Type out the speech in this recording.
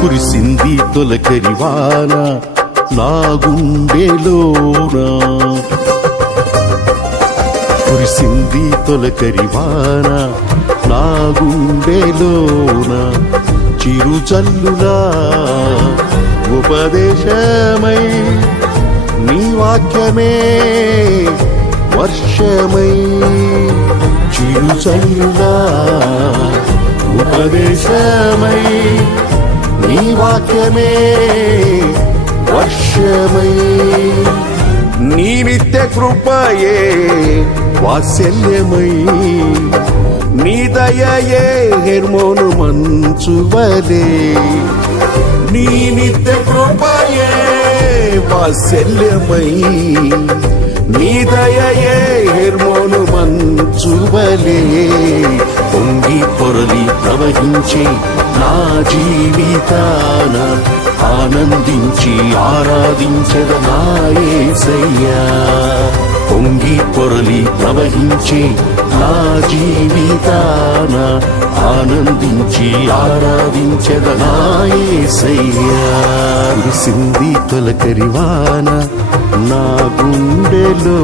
కురిసింది తొలకరివాన నా గుండెలోన, కురిసింది తొలకరివాన నా గుండెలోన, చిరుజల్లులా ఉపదేశమై నీ వాక్యమే వర్షమై, చిరుజల్లులా ఉపదేశమై నీ వాక్యమే వర్షమై, నీ నిత్య కృపయే వాత్సల్యమై, నీ దయయే హెర్మోను మంచువలే, నీ నిత్య కృపయే వాత్సల్యమై, నీ దయయే హెర్మోను మంచువలే, పొంగి పొరలి ప్రవహించే నా జీవితాన ఆనందించి ఆరాధించెద నా యేసయ్యా, పొంగి పొరలి ప్రవహించే నా జీవితాన ఆనందించి ఆరాధించెద నా యేసయ్యా. కురిసింది తొలకరివాన నా గుండెలో